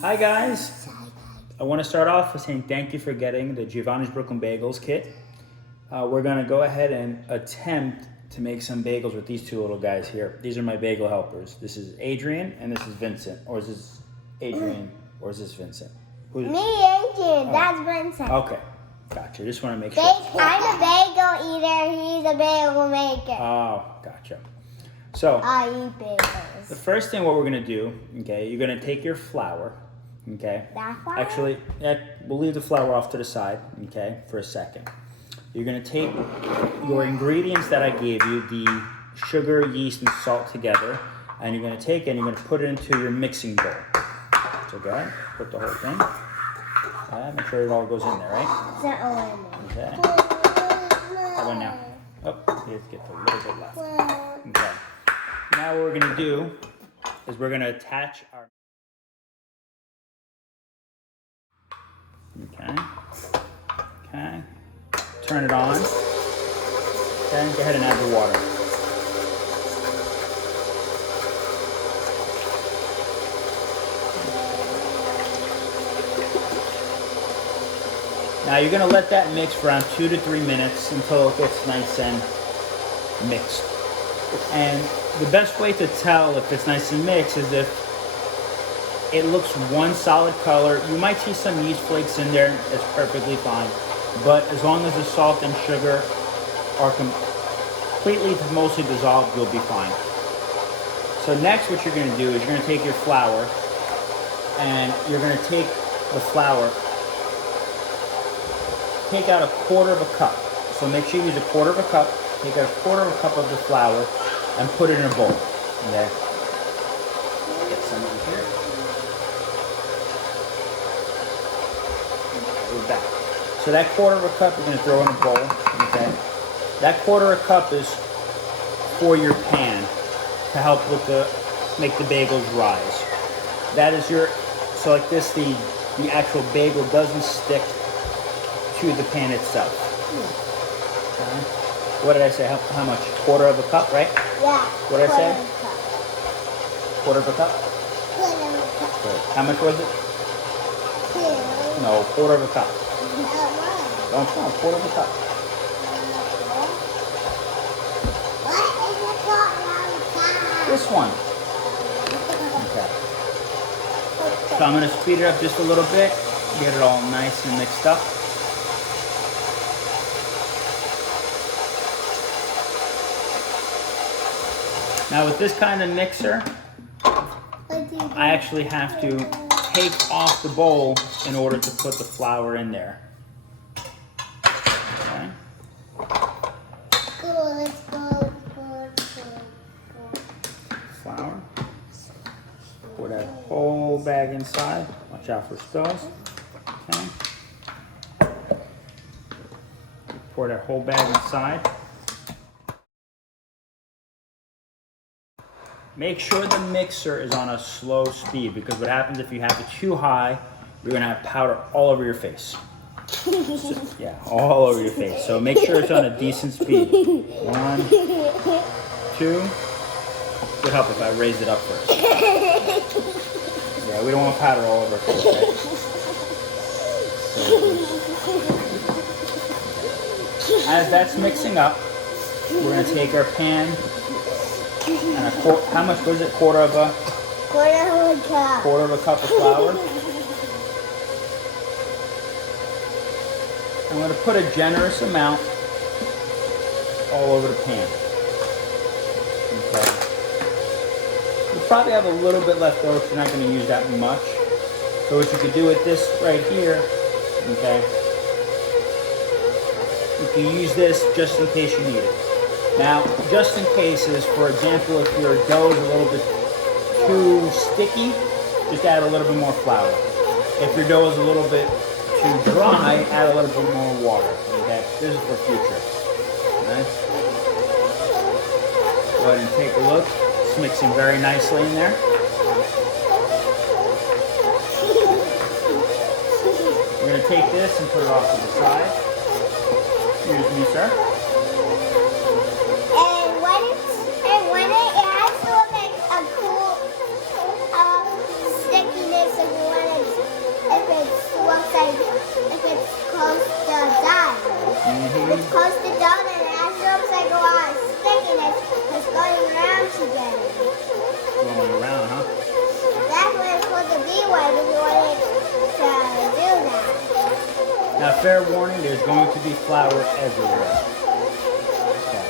Hi guys, I want to start off with saying thank you for getting the Giovanni's Brooklyn Bagels kit. We're going to go ahead and attempt to make some bagels with these two little guys here. These are my bagel helpers. This is Adrian and this is Vincent. Or is this Adrian or is this Vincent? Me, Adrian. That's Vincent. Okay, gotcha. Just want to make sure. I'm a bagel eater. He's a bagel maker. Oh, gotcha. So, I eat bagels. the first thing what we're going to do, okay, you're going to take your flour, okay? That flour? Actually, we'll leave the flour off to the side, okay, for a second. You're going to take your ingredients that I gave you, the sugar, yeast, and salt together, and you're going to take it and you're going to put it into your mixing bowl. So go ahead, put the whole thing. Okay, make sure it all goes in there, right? It's not all in there. Okay. How about now? Oh, let's get a little bit left. Okay. Now what we're going to do is we're going to attach our... Okay. Turn it on. Okay, go ahead and add the water. Now you're going to let that mix for around 2 to 3 minutes until it gets nice and mixed. And the best way to tell if it's nice and mixed is if it looks one solid color. You might see some yeast flakes in there. That's perfectly fine. But as long as the salt and sugar are completely to mostly dissolved, you'll be fine. So next what you're going to do is you're going to take your flour and you're going to take the flour, take out 1/4 of a cup. So make sure you use 1/4 of a cup. Take out 1/4 of a cup of the flour and put it in a bowl. Okay. Get some over here. We're back. So that 1/4 of a cup you're going to throw in a bowl. Okay. That 1/4 of a cup is for your pan to help with make the bagels rise. That is your, so like this, the actual bagel doesn't stick to the pan itself. Okay. What did I say? How much? 1/4 of a cup, right? Yeah. What did I say? 1/4 of a cup? 1/4 of a cup. Good. How much was it? 2. No, 1/4 of a cup. Don't count. 1/4 of a cup. What is a 1/4 of a cup? This one. Okay. So I'm going to speed it up just a little bit. Get it all nice and mixed up. Now with this kind of mixer, I actually have to take off the bowl in order to put the flour in there. Okay. Let's go. Flour. Pour that whole bag inside. Watch out for spills. Okay. Pour that whole bag inside. Make sure the mixer is on a slow speed, because what happens if you have it too high, you're going to have powder all over your face. So, yeah, all over your face. So make sure it's on a decent speed. 1, 2. Would help if I raised it up first. Yeah, we don't want powder all over our face, right? So, as that's mixing up, we're going to take our pan. And how much was it? 1/4 of a cup. 1/4 of a cup of flour. I'm going to put a generous amount all over the pan. Okay. You'll probably have a little bit left over if you're not going to use that much. So what you could do with this right here, okay, you can use this just in case you need it. Now, just in cases, for example, if your dough is a little bit too sticky, just add a little bit more flour. If your dough is a little bit too dry, add a little bit more water. Okay? This is for future. Okay? Go ahead and take a look. It's mixing very nicely in there. We're going to take this and put it off to the side. Excuse me, sir. And when it has to make a cool stickiness of fair warning, there's going to be flour everywhere. Okay.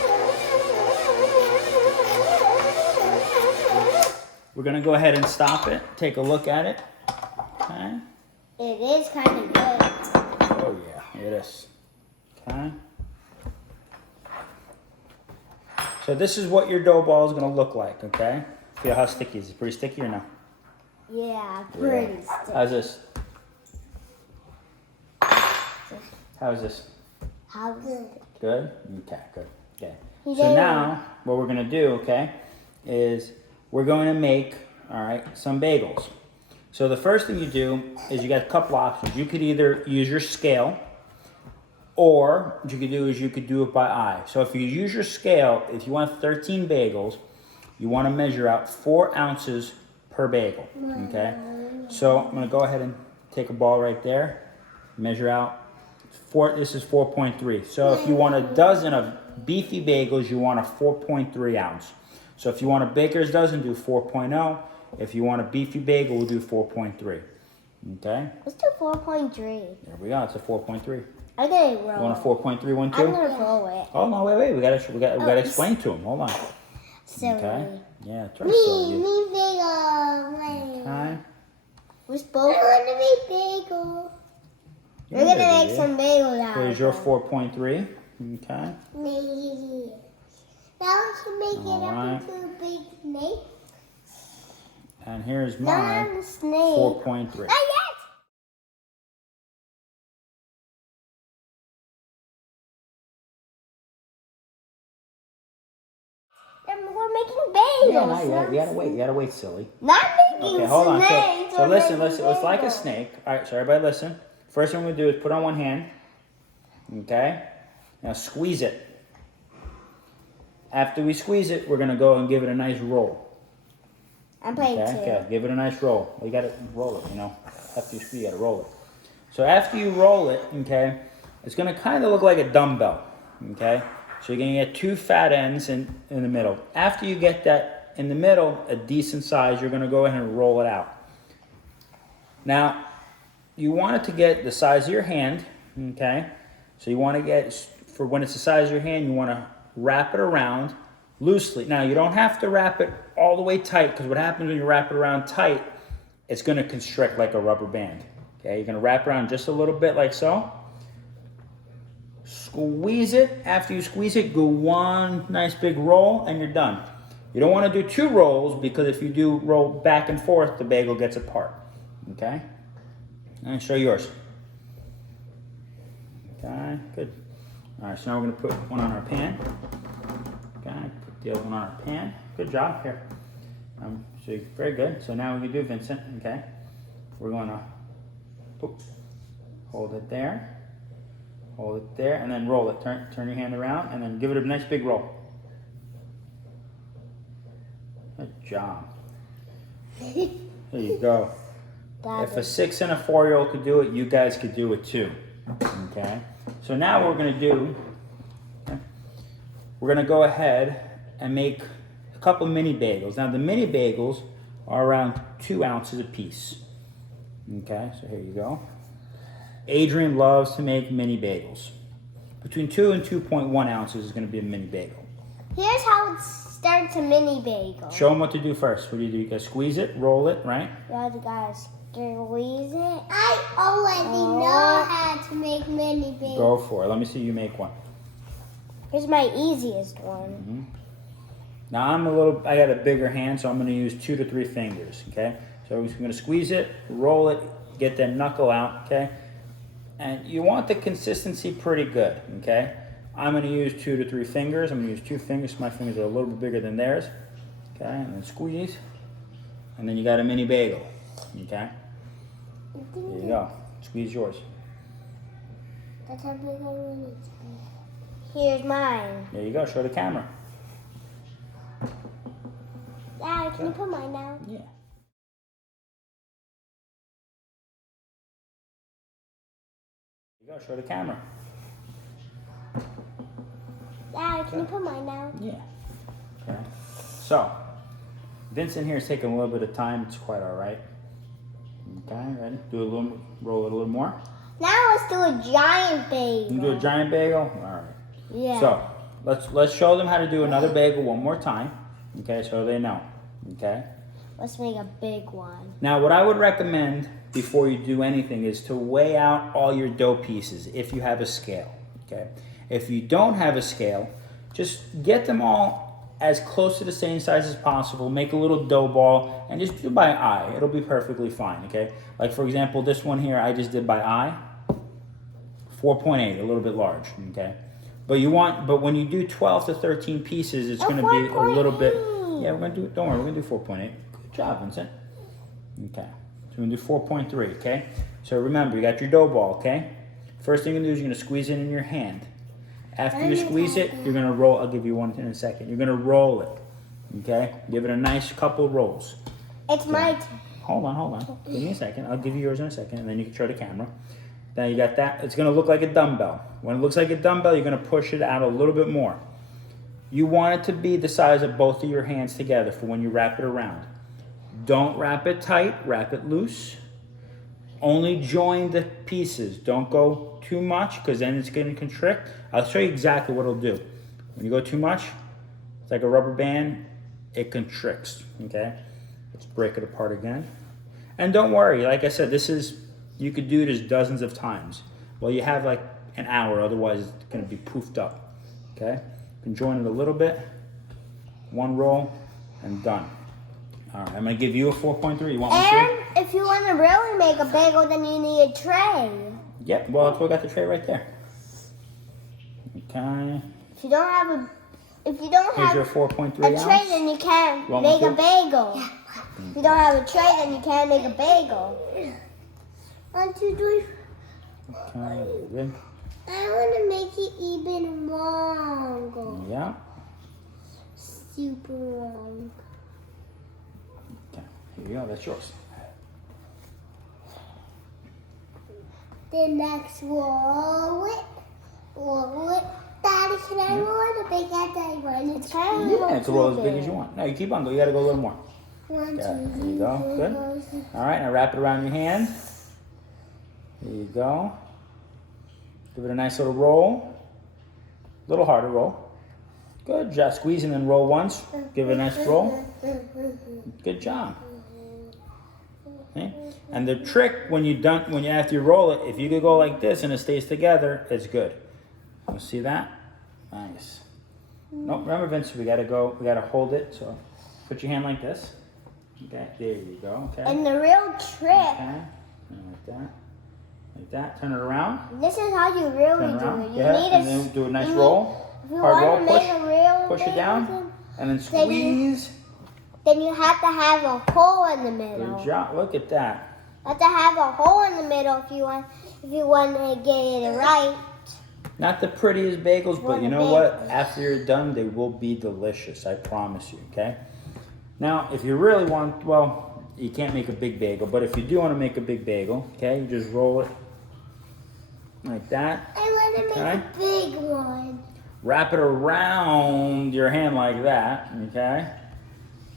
We're gonna go ahead and stop it, take a look at it. Okay. It is kind of good. Oh yeah, it is. Okay. So this is what your dough ball is gonna look like, okay? Feel how sticky is it? Pretty sticky or no? Yeah, pretty sticky. How's this? How's this? How good? Good? Okay, good. Okay. You So did. now, what we're gonna do, okay, is we're going to make, all right, some bagels. So the first thing you do is you got a couple options. You could either use your scale, or what you could do is you could do it by eye. So if you use your scale, if you want 13 bagels, you want to measure out 4 ounces per bagel, okay? So I'm gonna go ahead and take a ball right there, measure out 4, this is 4.3. So if you want a dozen of beefy bagels, you want a 4.3 ounce. So if you want a baker's dozen, do 4.0. If you want a beefy bagel, we'll do 4.3. Okay? Let's do 4.3. There we go. It's a 4.3. I'm gonna You roll. want a 4.3 one I'm too? gonna roll it. Oh no, wait. We gotta explain to him. Hold on. Silly. Okay. Yeah, try Me silly. bagel. Okay. We're both. I want to make bagel. Yeah, We're gonna baby, make yeah. some bagels out. Here's your 4.3. Okay. Maybe. Now we should make it Alright. up into a big snake. And here's Not mine. a snake. 4.3. Not yet. We're making bagels. Yeah, not yet. You gotta wait, silly. Not making Okay, hold on. snakes. So we're listen. making It's like a bagels. snake. All right, so everybody listen. First thing we're gonna do is put on one hand. Okay. Now squeeze it. After we squeeze it, we're gonna go and give it a nice roll. I'm playing Okay. too. Okay. Give it a nice roll. Well, you gotta roll it. You know, after you squeeze, you gotta roll it. So after you roll it, okay, it's gonna kind of look like a dumbbell. Okay. So you're gonna get 2 fat ends in the middle. After you get that in the middle, a decent size, you're gonna go ahead and roll it out. Now, you want it to get the size of your hand, okay? So you want to get, for when it's the size of your hand, you want to wrap it around loosely. Now, you don't have to wrap it all the way tight, because what happens when you wrap it around tight, it's going to constrict like a rubber band. Okay, you're going to wrap it around just a little bit like so. Squeeze it. After you squeeze it, go one nice big roll, and you're done. You don't want to do 2 rolls, because if you do roll back and forth, the bagel gets apart. Okay? And show yours. Okay, good. All right, so now we're going to put one on our pan. Okay, put the other one on our pan. Good job. Here. So very good. So now we do, Vincent. Okay, we're going to hold it there, and then roll it. Turn your hand around, and then give it a nice big roll. Good job. There you go. If a 6 and a 4-year-old could do it, you guys could do it too. Okay. So now what we're going to do, we're going to go ahead and make a couple mini bagels. Now the mini bagels are around 2 ounces a piece. Okay, so here you go. Adrian loves to make mini bagels. Between 2 and 2.1 ounces is going to be a mini bagel. Here's how it starts a mini bagel. Show them what to do first. What do? You guys squeeze it, roll it, right? Yeah, the guys squeeze it. I already know how to make mini bagels. Go for it. Let me see you make one. Here's my easiest one. Now I got a bigger hand, so I'm going to use 2 to 3 fingers, okay? So I'm going to squeeze it, roll it, get that knuckle out, okay? And you want the consistency pretty good, okay? I'm going to use 2 to 3 fingers. I'm going to use 2 fingers. My fingers are a little bit bigger than theirs, okay? And then squeeze, and then you got a mini bagel, okay? There you go. Squeeze yours. That's how big I want it to be. Here's mine. There you go. Show the camera. Dad, can you put mine down? Yeah. There you go. Show the camera. Dad, can you put mine down? Yeah. Okay. So, Vincent here is taking a little bit of time. It's quite all right. Okay, ready? Roll it a little more. Now let's do a giant bagel. You do a giant bagel? All right. Yeah. So let's show them how to do another bagel one more time. Okay, so they know. Okay. Let's make a big one. Now, what I would recommend before you do anything is to weigh out all your dough pieces if you have a scale. Okay. If you don't have a scale, just get them all as close to the same size as possible. Make a little dough ball and just do by eye. It'll be perfectly fine. Okay. Like for example, this one here I just did by eye. 4.8, a little bit large. Okay. But when you do 12 to 13 pieces, it's going to be a little bit. Yeah, we're going to do. Don't worry, we're going to do 4.8. Good job, Vincent. Okay. So we're going to do 4.3. Okay. So remember, you got your dough ball. Okay. First thing you're going to do is you're going to squeeze it in your hand. After you squeeze it, you're going to roll. I'll give you one in a second. You're going to roll it. Okay. Give it a nice couple rolls. It's my turn. Hold on. Give me a second. I'll give you yours in a second, and then you can show the camera. Now you got that. It's going to look like a dumbbell. When it looks like a dumbbell, you're going to push it out a little bit more. You want it to be the size of both of your hands together for when you wrap it around. Don't wrap it tight. Wrap it loose. Only join the pieces. Don't go too much because then it's going to constrict. I'll show you exactly what it'll do. When you go too much, it's like a rubber band. It constricts. Okay? Let's break it apart again. And don't worry. Like I said, you could do this dozens of times. Well, you have like an hour, otherwise it's going to be poofed up. Okay? You can join it a little bit. One roll and done. All right, I'm going to give you a 4.3. You want me to? And if you want to really make a bagel, then you need a tray. Yep, well, that's why I got the tray right there. Okay. If you don't have Here's your 4.3 a tray, then you can't make a bagel. If you don't have a tray, then you can't make a bagel. 1, 2, 3. Okay, good. I want to make it even longer. Yeah. Super long. Okay, here you go. That's yours. The next roll it. Daddy, can I roll it big as I want? It's kind of Yeah, it's a roll as big as you want. No, you keep on going. You got to go a little more. 1, 2, 3. There you go. Good. All right, now wrap it around your hand. There you go. Give it a nice little roll. A little harder roll. Good job. Squeeze and then roll once. Give it a nice roll. Good job. Okay. And the trick after you roll it, if you could go like this and it stays together, it's good. You see that? Nice. No, remember, Vince, we gotta hold it. So put your hand like this. Okay, there you go. Okay. And the real trick. Okay. And like that. Like that. Turn it around. This is how you really Turn it do around. it. And then do a nice roll. If you Hard want roll. to make a real Push it bagel, down. And then squeeze. Then you have to have a hole in the middle. Good job. Look at that. You have to have a hole in the middle if you want to get it right. Not the prettiest bagels, but you know what? After you're done, they will be delicious. I promise you, okay? Now, if you really want, well, you can't make a big bagel, but if you do want to make a big bagel, okay, you just roll it like that. I want to make a big one. Wrap it around your hand like that, okay?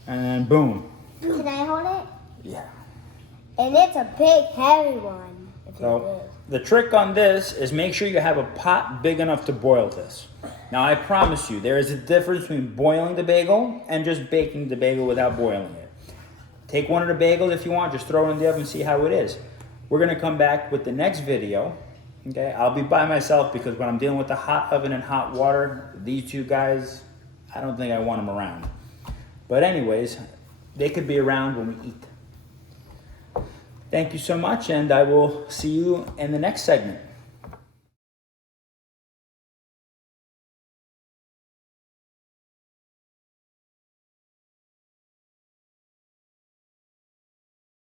And then boom. Can I hold it? Yeah. And it's a big, heavy one. So the trick on this is make sure you have a pot big enough to boil this. Now I promise you, there is a difference between boiling the bagel and just baking the bagel without boiling it. Take one of the bagels if you want, just throw it in the oven and see how it is. We're gonna come back with the next video. Okay, I'll be by myself because when I'm dealing with the hot oven and hot water, these two guys, I don't think I want them around. But anyways, they could be around when we eat. Thank you so much, and I will see you in the next segment.